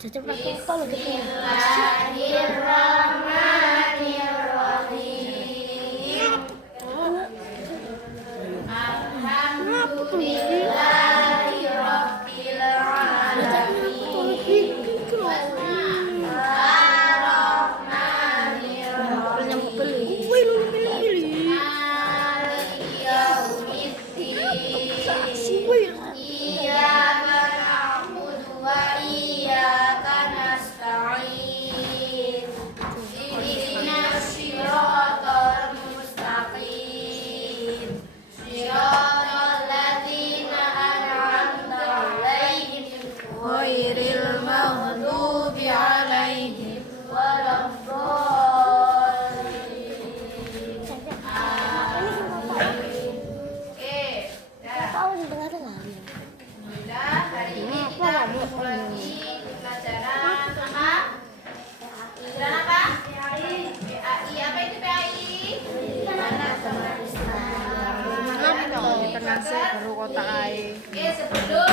Bismillahirrahmanirrahim. Alhamdulillahirabbil alamin. Maliki yaumiddin. Iyyaka na'budu wa iyyaka nasta'in. Ihdinas siratal mustaqim. Siratal ladzina an'amta 'alaihim ghairil maghdubi 'alaihim waladdallin. Alhamdulillah, hari ini kita bertemu lagi di pelajaran apa? Pelajaran apa? PAI. Apa itu PAI? Baru kotak air. Oke, sebelum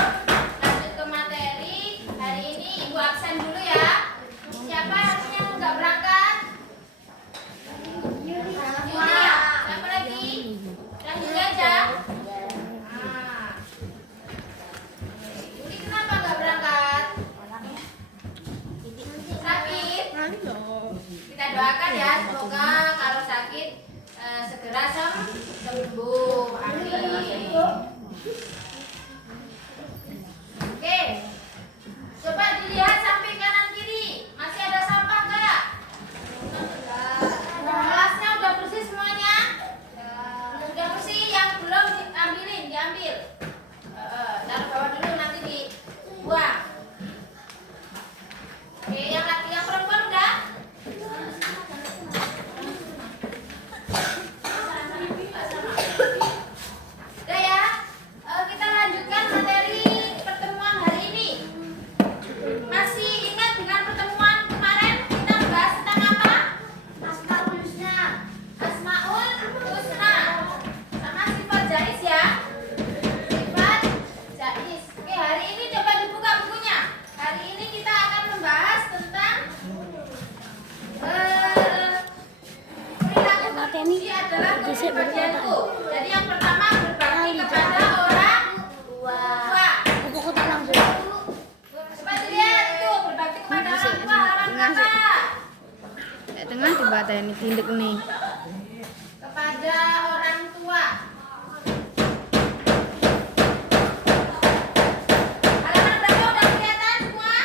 lanjut ke materi, hari ini Ibu absen dulu ya. Siapa harusnya nggak berangkat? Yuli ya. Siapa lagi? Lanjut aja. Nah. Yuli kenapa nggak berangkat? Sakit? Kita doakan ya, semoga kalau sakit segera sembuh. Amin. Oke, coba dilihat samping kanan kiri, masih ada sampah nggak? Kelasnya udah bersih semuanya? Udah bersih, yang belum diambil. Taruh bawah dulu, nanti dibuang. Oke, yang laki yang perempuan udah? Udah ya, kita lanjutkan materi pertemuan hari ini. Masih ingat dengan pertemuan kemarin kita bahas tentang apa? Asmaul Husna. Asmaul Husna sama sifat jaiz ya. Sifat jaiz. Oke, hari ini coba dibuka bukunya. Hari ini kita akan membahas tentang perilaku terpuji adalah kepribadianku. Jadi yang pertama berbakti kepada orang tua. Coba dilihat itu berbakti kepada orang tua halaman berapa? Tengah tiba ini tindik nih. Kepada orang tua. Halaman berapa udah kelihatan semua?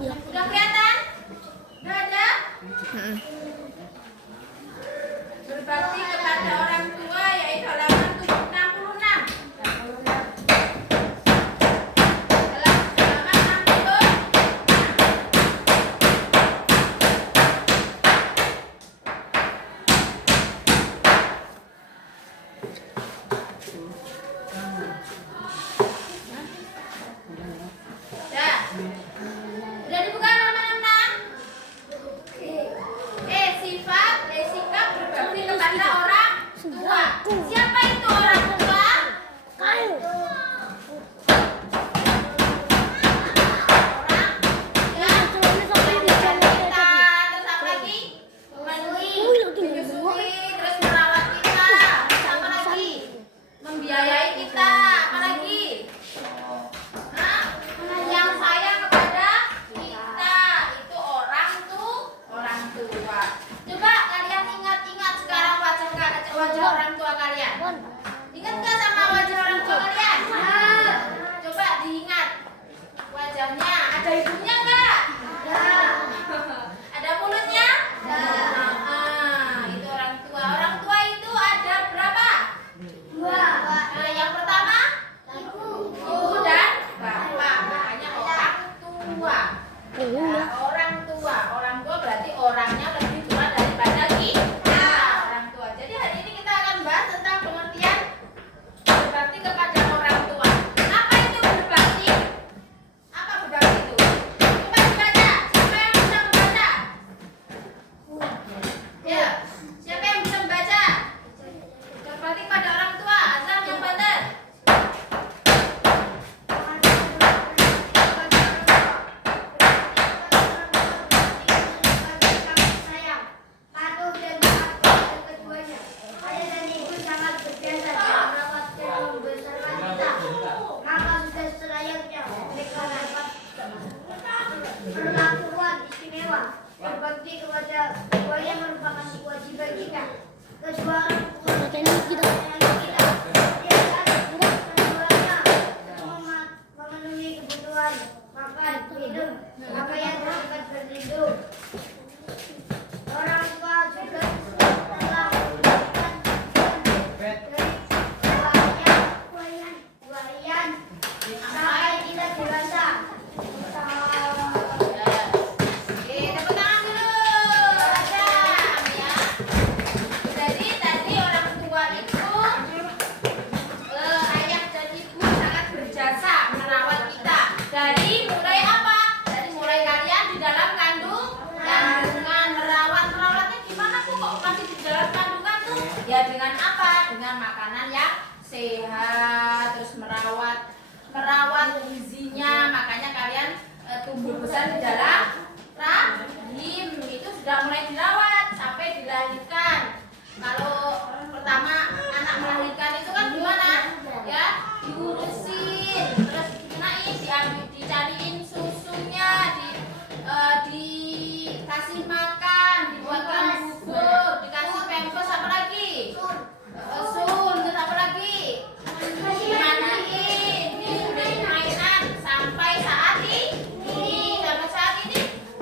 Udah kelihatan? Udah ada? Berbakti kepada orang tua yaitu halaman 66. Halaman 66. Udah dibuka halaman 66? Sifat sikap berbakti kepada orang tua. Siapa itu orang tua? Terus apa lagi? Menyusui, terus merawat kita. Terus apa lagi? Membiayai kita. Apa lagi? Hah? Yang sayang kepada kita itu orang tua. Coba kalian ingat-ingat sekarang wajah orang tua kalian. Ingat nggak sama wajah orang tua kalian? Coba diingat wajahnya. Ada hidungnya nggak? Ada mulutnya? Itu orang tua. Orang tua itu ada berapa? Dua. Yang pertama ibu dan bapak. Makanya orang tua. Ya, orang tua. Orang tua berarti orangnya lebih tua daripada kita. Orang tua. Jadi hari ini kita akan bahas tentang pengertian berbakti kepada orang tua. Apa itu berbakti? Apa berbakti itu? Ya dengan apa? Dengan makanan yang sehat, terus merawat gizinya. Makanya kalian tumbuh besar di dalam rahim itu sudah mulai dirawat sampai dilahirkan. Kalau pertama anak melahirkan itu kan gimana? Ya, diurusin, terus dicariin susunya, dikasih makan, dibuatkan bubur, dikasih pampers, apa lagi? Sun, terus apa lagi? Dimandiin, dibeliin mainan sampai saat ini.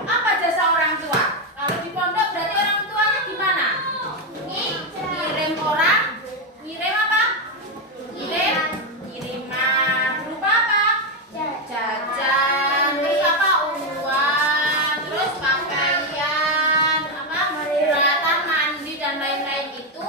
Apa jasa orang tua? Kalau di pondok berarti orang tuanya gimana? Ngirim orang, ngirim apa? Kiriman berupa apa? Jajan, terus apa? Uang, terus pakaian, apa? Peralatan mandi dan lain-lain itu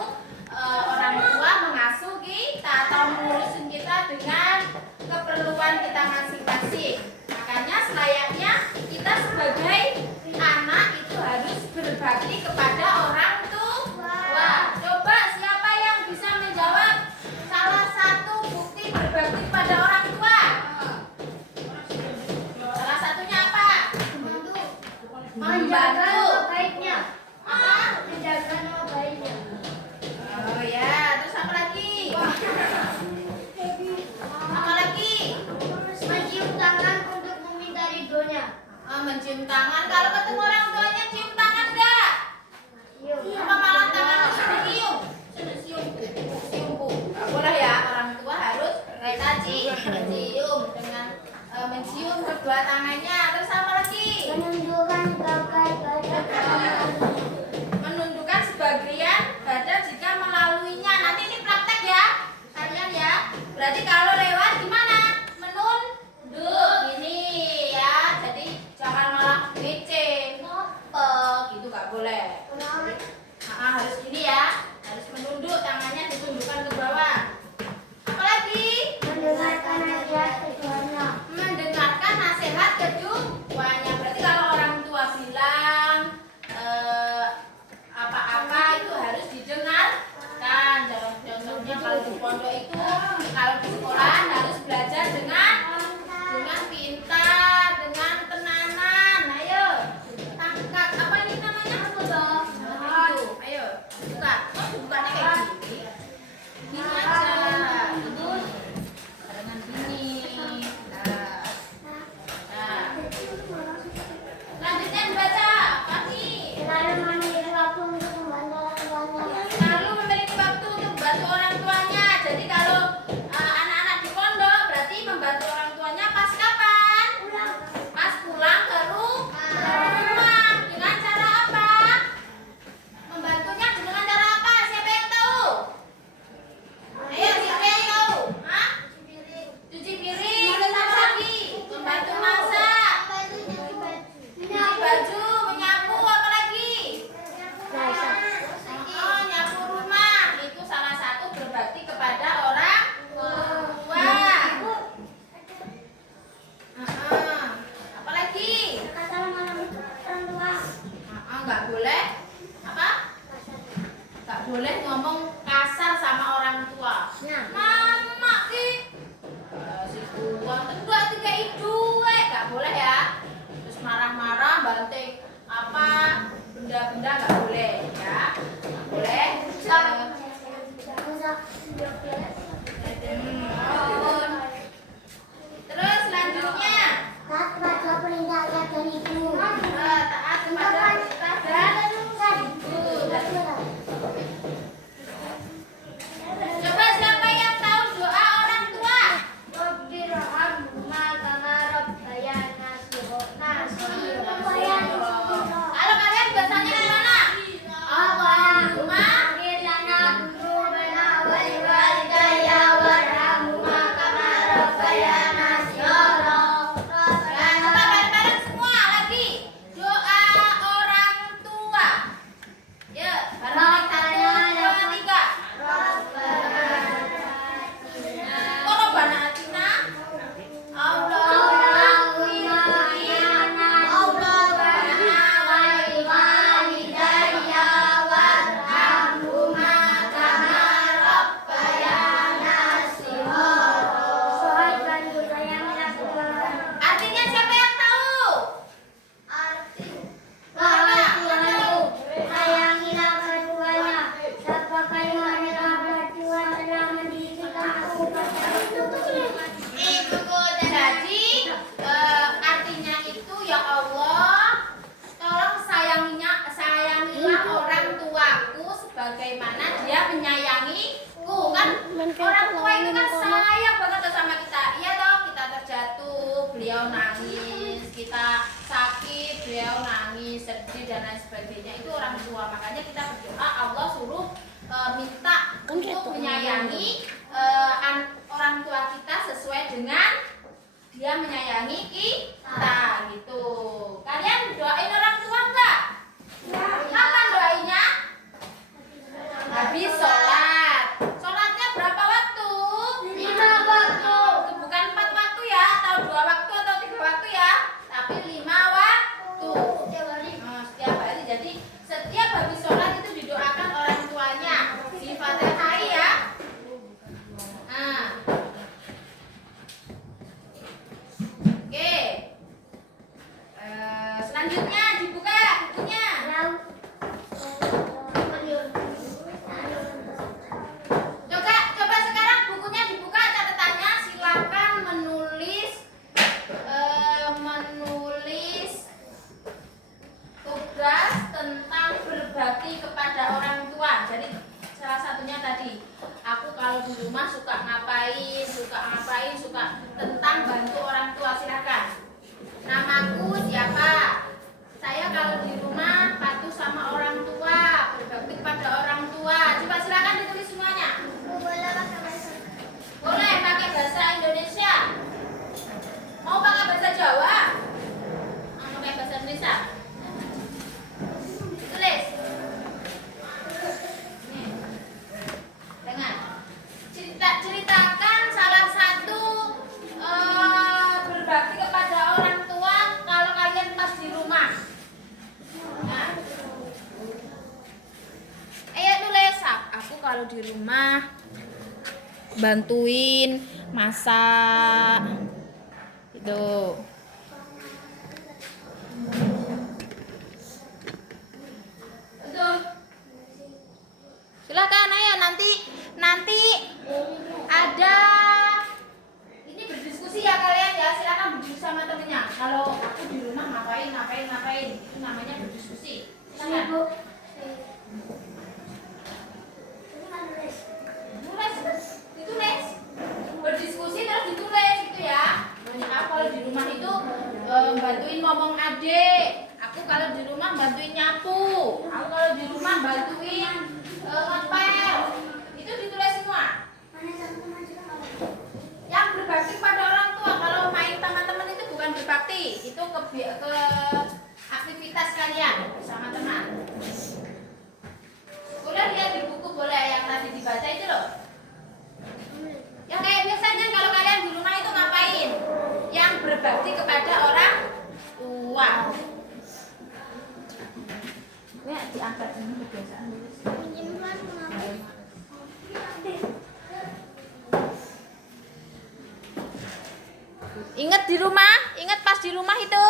orang tua mengasuh kita atau ngurusin kita dengan keperluan kita masing-masing. Makanya selayaknya kita sebagai anak itu harus berbakti kepada orang tua. Coba siapa yang bisa menjawab salah satu bukti berbakti kepada orang tua? Salah satunya apa? Membantu. baiknya. Apa? Menjaga nama baiknya. Oh ya, terus apa lagi? Apa lagi? Mencium tangan untuk meminta ridhonya. Mencium tangan. Kalau ketemu orang tuanya cium tangan enggak? Apa malah tangan cium? Cium. Nggak boleh ya, orang tua harus kita cium dengan mencium kedua tangannya. Terus apa lagi? Menundukkan sebagian badan jika melaluinya. Nanti ini praktek ya kalian ya. Berarti kalau lewat gimana? Menunduk ini ya. Jadi jangan malah ngece, ngopek gitu, nggak boleh. Harus ini ya, harus menunduk, tangannya ditundukkan ke bawah. Apalagi? Mendengarkan nasihat keduanya. Mendengarkan nasihat keduanya. Berarti kalau orang tua bilang apa-apa itu harus didengarkan. Contohnya kalau di pondok itu, kalau di sekolah harus belajar dengan pintar, dengan tenanan. Ayo, tangkat apa ini namanya? Itu, ayo, buka. Bukanya kayak gini. Gini aja. Terus dengan gini. Nah. Lanjutnya baca. Apa nih? Selalu memiliki waktu untuk membantu orang tuanya. Selalu memiliki waktu untuk membantu orang tuanya. Jadi kalau anak-anak di pondok berarti membantu orang tuanya pas kapan? Pas pulang ke rumah. Dengan cara apa? Membantunya dengan cara apa? Siapa yang tahu? Ayo, siapa yang tahu? Hah? Cuci piring. Terus apa lagi? Membantu masak. Cuci baju, menyapu, apa lagi? Nyapu rumah. Itu salah satu berbakti kepada orang tua. Apa lagi? Nggak boleh apa? Nggak boleh ngomong kasar sama orang tua. Mama si uang kedua tiga duit, nggak boleh ya. Terus marah-marah, banting apa benda-benda, nggak boleh ya. Nggak boleh. Terus selanjutnya taat kepada perintah dan ibu. Coba siapa yang tahu doa orang tua? Kalau kalian biasanya gimana? Allahumma menyayangiku. Kan orang tua itu kan sayang banget sama kita. Iya toh, kita terjatuh, beliau nangis, kita sakit, beliau nangis, sedih dan lain sebagainya. Itu orang tua. Makanya kita berdoa Allah suruh minta untuk menyayangi orang tua kita sesuai dengan dia menyayangi kita gitu. Kalian doain orang tua enggak? Kapan doainya? Habis sholat. Sholatnya berapa waktu? 5 waktu. Bukan 4 waktu ya, atau 2 waktu atau 3 waktu ya, tapi 5 waktu. Setiap hari. Jadi setiap habis sholat itu didoakan orang tuanya. Sifatnya hai ya. Nah. Oke. Selanjutnya dibuka bukunya. Coba sekarang bukunya dibuka, catatannya silakan menulis tugas tentang berbakti kepada orang tua. Jadi salah satunya tadi, aku kalau di rumah suka ngapain, suka tentang bantu orang tua. Silakan. Namaku siapa? Saya kalau di rumah patuh sama orang tua, berbakti kepada orang tua. Coba silakan ditulis semuanya. Boleh pakai bahasa Indonesia. Mau pakai bahasa Jawa? Mau pakai bahasa Indonesia? Tulis. Nih. Dengar. Ceritakan salah satu berbakti kepada orang tua kalau kalian pas di rumah. Nah. Ayo tulis. Aku kalau di rumah bantuin masak itu. Silakan, ayo nanti ada ini berdiskusi ya kalian ya. Silakan berdiskusi sama temennya. Kalau aku di rumah ngapain itu namanya berdiskusi. Silakan. Ditulis, berdiskusi terus ditulis gitu ya. Aku kalau di rumah itu bantuin ngomong adik. Aku kalau di rumah bantuin nyapu. Aku kalau di rumah bantuin ngepel. Itu ditulis semua. Yang berbakti kepada orang tua, kalau main teman-teman itu bukan berbakti, itu ke aktivitas kalian sama teman. Boleh lihat di buku, boleh yang tadi dibaca itu loh. Yang kayak biasanya kalau kalian di rumah itu ngapain? Yang berbakti kepada orang tua. Ini diangkat ini kebiasaan. Ingat di rumah, ingat pas di rumah itu.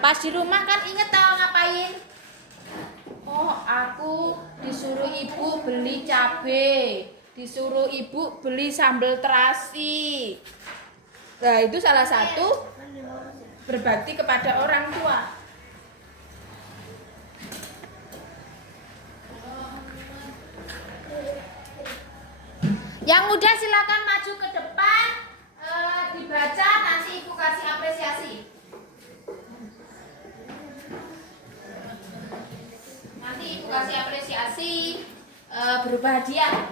Pas di rumah kan ingat tahu ngapain? Oh, aku disuruh ibu beli cabai, disuruh ibu beli sambal terasi. Nah, itu salah satu berbakti kepada orang tua. Yang muda silakan maju ke depan, dibaca, nanti ibu kasih apresiasi. Nanti ibu kasih apresiasi berupa hadiah.